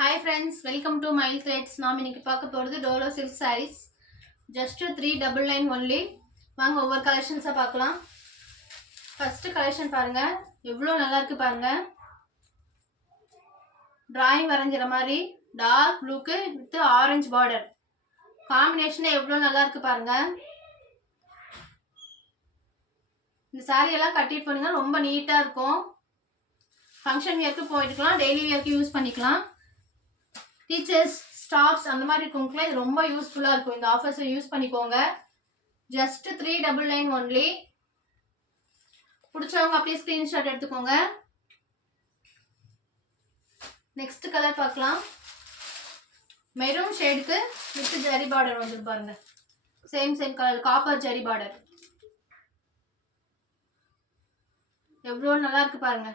Hi friends, welcome to Mile Threads. நாம் இன்னைக்கு பார்க்க போறது Dolo silk sarees. Just 399 only. வாங்க ஒவ்வொரு கலெக்ஷன்ஸா பார்க்கலாம். ஃபர்ஸ்ட் கலெக்ஷன் பாருங்க. எவ்வளவு நல்லா இருக்கு பாருங்க. டிராயிங் வரைஞ்சற மாதிரி டார்க் ப்ளூக்கு வித் ஆரஞ்சு border. காம்பினேஷன் எவ்வளவு நல்லா இருக்கு பாருங்க. இந்த saree எல்லாம் கட்டிட்டு போனீங்கன்னா ரொம்ப நீட்டா இருக்கும். ஃபங்க்ஷன் வியர்க்கு போயிட்டுக்கலாம், டெய்லி வியர்க்கு யூஸ் பண்ணிக்கலாம். டீச்சர்ஸ் ஸ்டாஃப்ஸ் அந்த மாதிரி இருக்கவங்களுக்குலாம் இது ரொம்ப யூஸ்ஃபுல்லாக இருக்கும். இந்த ஆஃபர்ஸை யூஸ் பண்ணிக்கோங்க. Just 399 only. பிடிச்சவங்க அப்படியே ஸ்க்ரீன்ஷாட் எடுத்துக்கோங்க. நெக்ஸ்ட் கலர் பார்க்கலாம். மெரூன் ஷேடுக்கு வித் ஜரி பார்டர் வந்து பாருங்க. Same colour copper zari border. எவ்வளோ நல்லா இருக்கு பாருங்க.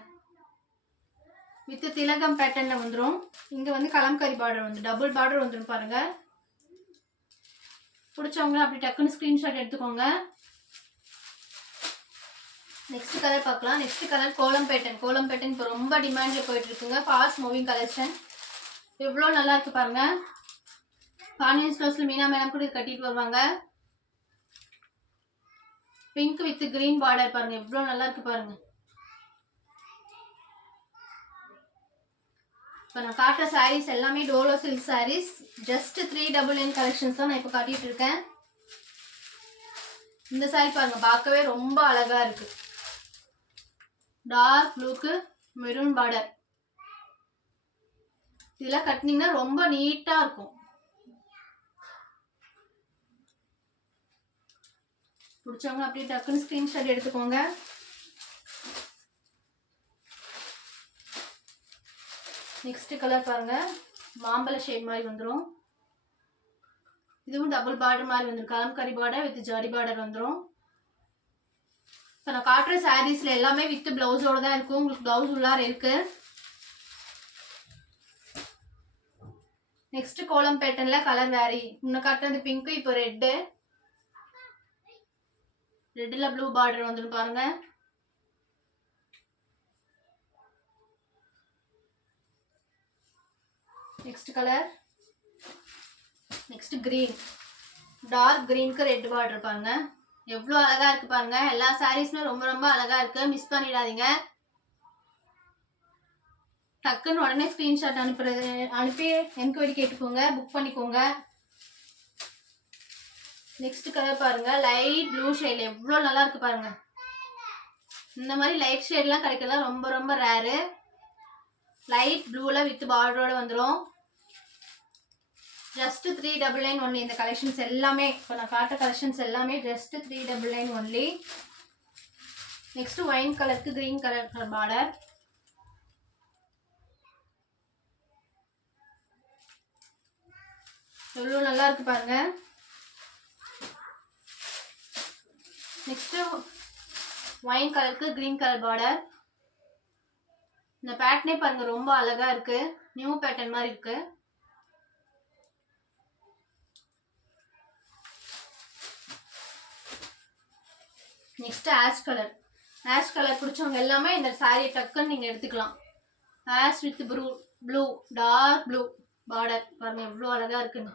வித் திலகம் பேட்டர்ன்ல வந்துடும். இங்க வந்து கலம்கரி பார்டர் வந்து டபுள் பார்டர் வந்துடும் பாருங்க. பிடிச்சவங்க அப்படி டக்குன்னு ஸ்கிரீன்ஷாட் எடுத்துக்கோங்க. நெக்ஸ்ட் கலர் பார்க்கலாம். நெக்ஸ்ட் கலர் கோலம் பேட்டர்ன் இப்போ ரொம்ப டிமாண்ட்ல போயிட்டு இருக்குங்க. Fast moving collection. எவ்வளோ நல்லா இருக்கு பாருங்க. கான்வென்ட் ஸ்டோர்ஸ்ல மீனா மேடம் கூட கட்டிட்டு வருவாங்க. பிங்க் வித் கிரீன் பார்டர் பாருங்க. எவ்வளோ நல்லா இருக்கு பாருங்க. இப்போ நான் காட்டுற சாரீஸ் எல்லாமே Dola silk saris. Just 399 collections தான் நான் இப்போ காட்டிட்டு இருக்கேன். இந்த சாரீ பாருங்க, பார்க்கவே ரொம்ப அழகா இருக்கு. டார்க் ப்ளூக்கு மெரூன் பார்டர். இதெல்லாம் கட்டினீங்கன்னா ரொம்ப நீட்டா இருக்கும். பிடிச்சவங்க அப்படியே டக்குன்னு ஸ்கிரீன்ஷாட் எடுத்துக்கோங்க. நெக்ஸ்ட் கலர் பாருங்க, மாம்பழ ஷேட் மாதிரி வந்துடும். இதுவும் டபுள் பார்டர் மாதிரி வந்துடும். Kalamkari border with zari border வந்துடும். இப்போ நான் காட்டுற சாரீஸ்ல எல்லாமே வித் பிளவுஸோட தான் இருக்கும். உங்களுக்கு பிளவுஸ் உள்ளார இருக்கு. நெக்ஸ்ட் கோலம் பேட்டர்ன்ல கலர் வேரி. முன்ன காட்டுறது பிங்க், இப்போ ரெட்டு. ரெட்ல ப்ளூ பார்டர் வந்துடும் பாருங்க. Next colour. Next green. Dark கிரீனுக்கு ரெட் பார்டர் பாருங்க. எவ்வளோ அழகா இருக்கு பாருங்க. எல்லா சாரீஸுமே ரொம்ப ரொம்ப அழகா இருக்கு. மிஸ் பண்ணிடாதீங்க. டக்குன்னு உடனே ஸ்கிரீன்ஷாட் அனுப்பி என்கொயரி கேட்டுக்கோங்க, புக் பண்ணிக்கோங்க. நெக்ஸ்ட் கலர் பாருங்க, லைட் ப்ளூ ஷேட். எவ்வளோ நல்லா இருக்கு பாருங்க. இந்த மாதிரி லைட் ஷேட்லாம் கிடைக்கலாம் ரொம்ப ரொம்ப ரேரு. லைட் ப்ளூல வித் பார்டரோட வந்துடும். Just 399 only. இந்த கலெக்ஷன்ஸ் எல்லாமே இப்போ நான் காட்ட கலெக்ஷன்ஸ் எல்லாமே ஜஸ்ட் 399 ஒன்லி. நெக்ஸ்ட் ஒயின் கலருக்கு கிரீன் கலர் பார்டர். எவ்வளோ நல்லா இருக்கு பாருங்க. நெக்ஸ்ட் ஒயின் கலருக்கு கிரீன் கலர் பார்டர். இந்த பேட்டர்னே பாருங்க ரொம்ப அழகா இருக்கு. நியூ பேட்டர்ன் மாதிரி இருக்கு. Next ash colour. Ash colour பிடிச்சவங்க எல்லாமே இந்த சாரியை டக்குன்னு நீங்க எடுத்துக்கலாம். Ash with blue dark blue border பாருங்க எவ்வளோ அழகா இருக்குன்னு.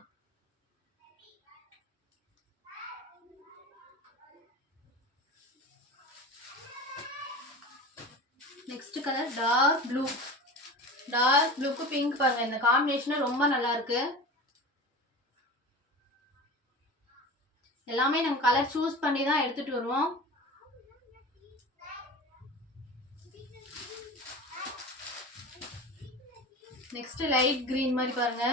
நெக்ஸ்ட் கலர் டார்க் ப்ளூக்கு பிங்க் பாருங்க. இந்த காம்பினேஷன் ரொம்ப நல்லா இருக்கு. எல்லாமே நம்ம கலர் சூஸ் பண்ணி தான் எடுத்துட்டு வருவோம். நெக்ஸ்ட் லைட் கிரீன் மாதிரி பாருங்க.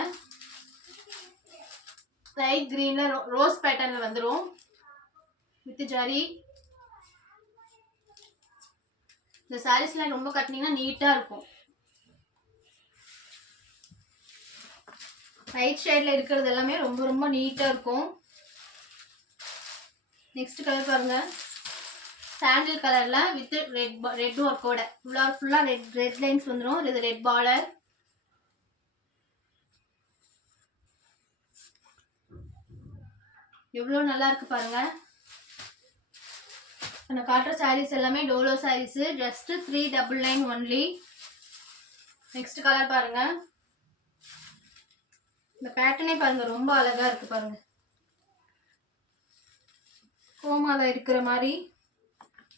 லைட் கிரீன்ல ரோஸ் பேட்டர்ன்ல வந்துடும் வித் ஜரி. இந்த சாரீஸ்லாம் ரொம்ப கட்டினீங்கன்னா நீட்டா இருக்கும். லைட் ஷேட்ல இருக்கிறது எல்லாமே ரொம்ப ரொம்ப நீட்டா இருக்கும். நெக்ஸ்ட் கலர் பாருங்க, சாண்டில் கலர்ல வித் ரெட் ஒர்க்கோட ஃபுல்லா ரெட் லைன்ஸ் வந்துடும். இது ரெட் பார்டர். எவ்வளோ நல்லா இருக்கு பாருங்க. நான் காட்டுற சாரீஸ் எல்லாமே Dola saris. Just 399 only. Next colour பாருங்க, இந்த பேட்டர்னே பாருங்க ரொம்ப அழகா இருக்கு பாருங்க. கோமால இருக்கிற மாதிரி,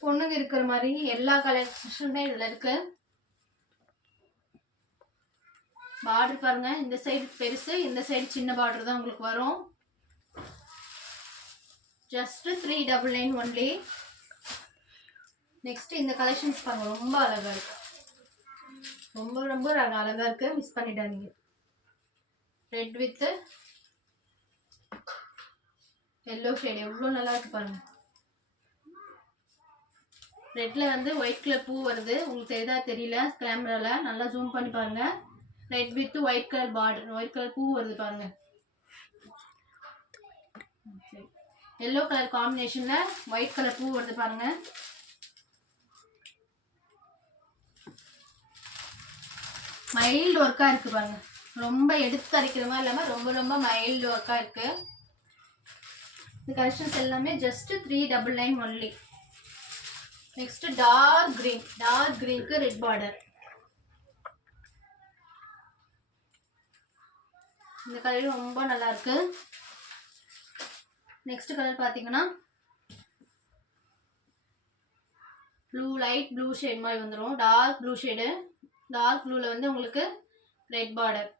பொண்ணுங்க இருக்கிற மாதிரி எல்லா கலெக்ஷனுமே இதுல இருக்கு. பார்டர் பாருங்க, இந்த சைடு பெருசு, இந்த சைடு சின்ன பார்டர் தான் உங்களுக்கு வரும். Just 399 only. நெக்ஸ்ட் இந்த கலெக்ஷன்ஸ் பாருங்க, ரொம்ப அழகா இருக்கு. ரொம்ப ரொம்ப அழகா இருக்கு, மிஸ் பண்ணிடாதீங்க. ரெட் வித் எல்லோ ஷேட் எவ்வளோ நல்லா இருக்கு பாருங்க. ரெட்ல வந்து ஒயிட் கலர் பூ வருது, உங்களுக்கு தெரியுதா தெரியல கேமரால, நல்லா ஜூம் பண்ணி பாருங்க. Red with white colour border, white colour பூ வருது பாருங்க. எல்லோ கலர் காம்பினேஷன்ல ஒயிட் கலர் பூ வருது பாருங்க. மைல்டு ஒர்க்கா இருக்கு பாருங்க, ரொம்ப எடுத்து அரைக்கிற மாதிரி இல்லாம ரொம்ப ரொம்ப மைல்டு ஒர்க்கா இருக்கு. இந்த கலெக்ஷன்ஸ் எல்லாமே just 399 only. Next dark green, dark கிரீனுக்கு ரெட் பார்டர். இந்த கலர் ரொம்ப நல்லா இருக்கு. நெக்ஸ்ட் கலர் பாத்தீங்கன்னா ப்ளூ, லைட் ப்ளூ ஷேட் மாதிரி வந்துடும். டார்க் ப்ளூ ஷேடு, டார்க் ப்ளூல வந்து உங்களுக்கு ரெட் பார்டர்.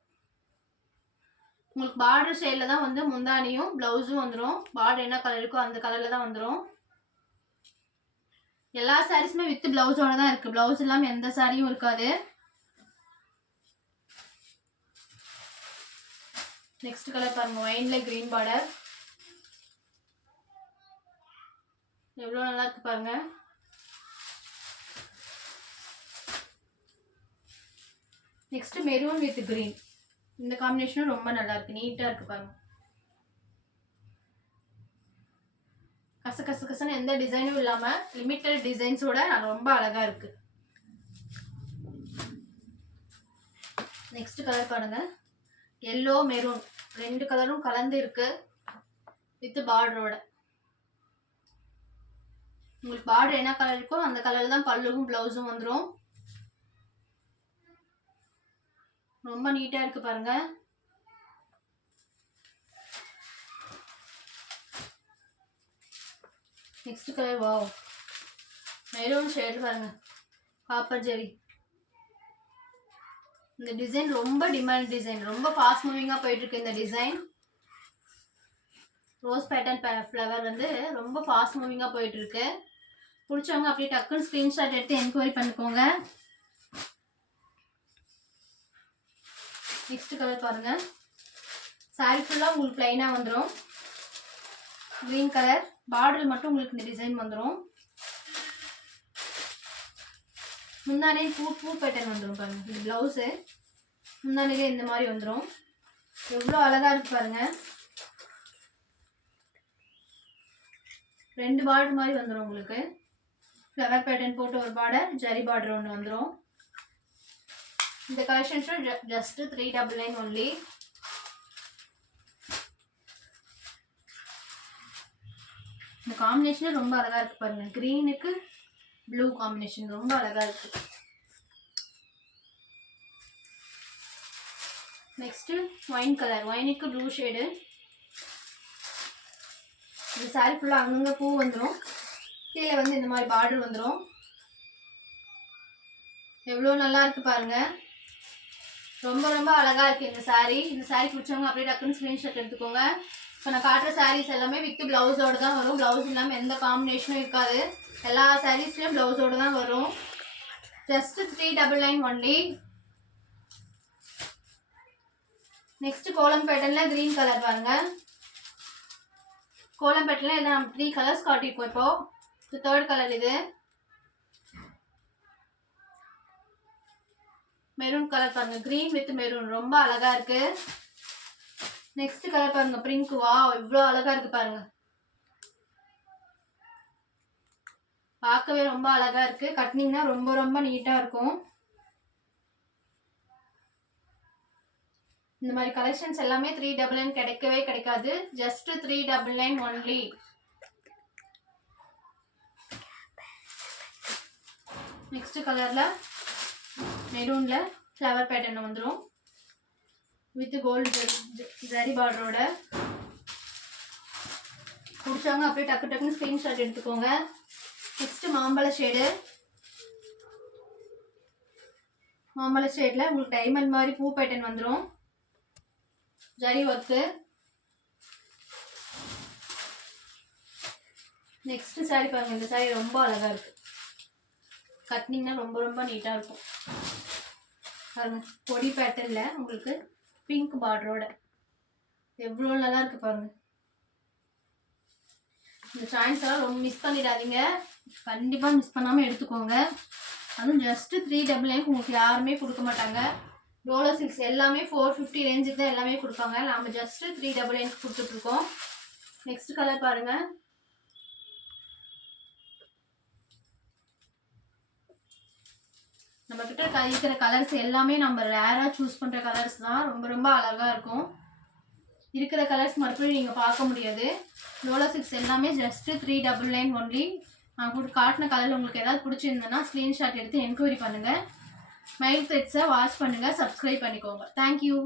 உங்களுக்கு பார்டர் சைடில் தான் வந்து முந்தானியும் ப்ளவுஸும் வந்துடும். பார்டர் என்ன கலர் இருக்கோ அந்த கலரில் தான் வந்துடும். எல்லா சாரீஸுமே வித் ப்ளவுஸோட தான் இருக்குது, ப்ளவுஸ் இல்லாமல் எந்த சாரியும் இருக்காது. நெக்ஸ்ட் கலர் பாருங்க, ஒயின்ல கிரீன் பார்டர் எவ்வளோ நல்லா இருக்கு பாருங்க. நெக்ஸ்ட் மெரூன் வித் கிரீன், இந்த காம்பினேஷனும் ரொம்ப நல்லா இருக்கு, நீட்டா இருக்கு பாருங்க. கசகசன்னு எந்த டிசைனும் இல்லாம லிமிட்டட் டிசைன்ஸோட ரொம்ப அழகா இருக்கு. நெக்ஸ்ட் கலர் பாருங்க, எல்லோ மெரூன் ரெண்டு கலரும் கலந்து இருக்கு வித் பார்டரோட. உங்களுக்கு பார்டர் என்ன கலர் இருக்கோ அந்த கலர்ல தான் பல்லுவும் பிளவுஸும் வந்துடும். ரொம்ப நீட்டா இருக்கு பாருங்க. Next colour, wow, maroon shade பாருங்க, காப்பர் ஜெரி. இந்த டிசைன் ரொம்ப டிமாண்ட் டிசைன், ரொம்ப ஃபாஸ்ட் மூவிங்கா போயிட்டு இருக்கு இந்த டிசைன். ரோஸ் பேட்டர்ன் ஃப்ளவர் வந்து ரொம்ப ஃபாஸ்ட் மூவிங்கா போயிட்டு இருக்கு. பிடிச்சவங்க அப்படியே டக்குன்னு ஸ்கிரீன்ஷாட் எடுத்து என்கொயரி பண்ணிக்கோங்க. நெக்ஸ்ட் கலர் பாருங்க, சாரி ஃபுல்லா உங்களுக்கு பிளைனா வந்துடும். கிரீன் கலர் பார்டர் மட்டும் உங்களுக்கு இந்த டிசைன் வந்துடும். முந்தானே பூ பேட்டர்ன் வந்துடும் பாருங்க. இது பிளவுஸு, முந்தானிலே இந்த மாதிரி வந்துடும். எவ்வளோ அழகா இருக்கு பாருங்க. ரெண்டு பார்டர் மாதிரி வந்துடும் உங்களுக்கு. ஃப்ளவர் பேட்டர்ன் போட்டு ஒரு பார்டர், ஜரி பார்டர் ஒன்று வந்துடும். இந்த கலெக்ஷன்ஸும் ஜஸ்ட் 399 ஒன்லி. இந்த காம்பினேஷன் ரொம்ப அழகா இருக்கு பாருங்க, கிரீனுக்கு ப்ளூ காம்பினேஷன் ரொம்ப அழகா இருக்கு. நெக்ஸ்ட் ஒயின் கலர், ஒயினுக்கு ப்ளூ ஷேடு. இந்த சாரி ஃபுல்லா அங்கங்க பூ வந்துடும், கீழே வந்து இந்த மாதிரி பார்டர் வந்துடும். எவ்வளோ நல்லா இருக்கு பாருங்க, ரொம்ப ரொம்ப அழகா இருக்கு இந்த சாரி. இந்த சாரி பிடிச்சவங்க அப்படியே டக்குன்னு ஸ்கிரீன்ஷாட் எடுத்துக்கோங்க. இப்போ நான் காட்டுற சாரீஸ் எல்லாமே வித் பிளவுஸோடு தான் வரும், பிளவுஸ் இல்லாமல் எந்த காம்பினேஷனும் இருக்காது. எல்லா சாரீஸ்லையும் பிளவுஸோடு தான் வரும். Just 399 only. நெக்ஸ்ட் கோலம் பேட்டர்ன்ல கிரீன் கலர் பாருங்க. கோலம் பேட்டர்ன்ல எல்லாம் 3 கலர்ஸ் காட்டியிருக்கோம். இப்போ தேர்ட் கலர் இது மெரூன் கலர் பாருங்க, கிரீன் வித் மெரூன் ரொம்ப அழகா இருக்கு. நெக்ஸ்ட் கலர் பாருங்க, பிங்க். வாவ், இவ்வளோ அழகா இருக்கு பாருங்க, பார்க்கவே ரொம்ப அழகா இருக்கு. கட்டினீங்கன்னா ரொம்ப ரொம்ப நீட்டா இருக்கும். இந்த மாதிரி கலெக்ஷன்ஸ் எல்லாமே 399 கிடைக்கவே கிடைக்காது. Just 399 only. நெக்ஸ்ட் கலர்ல மெரூன்ல ஃப்ளவர் பேட்டர்ன் வந்துடும். வித் கோல்டு ஜரி பார்டரோட. பிடிச்சவங்க அப்படியே டக்கு டக்குன்னு ஸ்க்ரீன்ஷாட் எடுத்துக்கோங்க. நெக்ஸ்ட் மாம்பழ ஷேடு. மாம்பழ ஷேடில் உங்களுக்கு டைமண்ட் மாதிரி பூ பேட்டர்ன் வந்துடும். ஜரி ஒர்க்கு. நெக்ஸ்ட் சாரி பாருங்க. இந்த சாரி ரொம்ப அழகா இருக்கு. கட்டினீங்கன்னா ரொம்ப ரொம்ப நீட்டாக இருக்கும் பாருங்க. பொடி பேட்டர்ல உங்களுக்கு பிங்க் பார்டரோட எவ்வளோ நல்லா இருக்கு பாருங்க. இந்த சாய்ஸ் எல்லாம் ரொம்ப மிஸ் பண்ணிடாதீங்க. கண்டிப்பாக மிஸ் பண்ணாமல் எடுத்துக்கோங்க. அதுவும் ஜஸ்ட் 399 உங்களுக்கு யாருமே கொடுக்க மாட்டாங்க. டோலோ சில்க்ஸ் எல்லாமே 450 ரேஞ்சுக்கு தான் எல்லாமே கொடுப்பாங்க. நம்ம ஜஸ்ட் 399 கொடுத்துட்ருக்கோம். நெக்ஸ்ட் கலர் பாருங்க. நம்ம கிட்ட இருக்கிற கலர்ஸ் எல்லாமே நம்ம ரேராக சூஸ் பண்ணுற கலர்ஸ் தான். ரொம்ப ரொம்ப அழகாக இருக்கும். இருக்கிற கலர்ஸ் மறுபடியும் நீங்கள் பார்க்க முடியாது. டோலோ சில்க்ஸ் எல்லாமே ஜஸ்ட் 399 ஒன்லி. நான் உங்களுக்கு காட்டின கலரில் உங்களுக்கு ஏதாவது பிடிச்சிருந்ததுன்னா ஸ்க்ரீன்ஷாட் எடுத்து என்கொயரி பண்ணுங்கள். மைல் த்ரெட்ஸை வாட்ச் பண்ணுங்கள். சப்ஸ்கிரைப் பண்ணிக்கோங்க. தேங்க்யூ.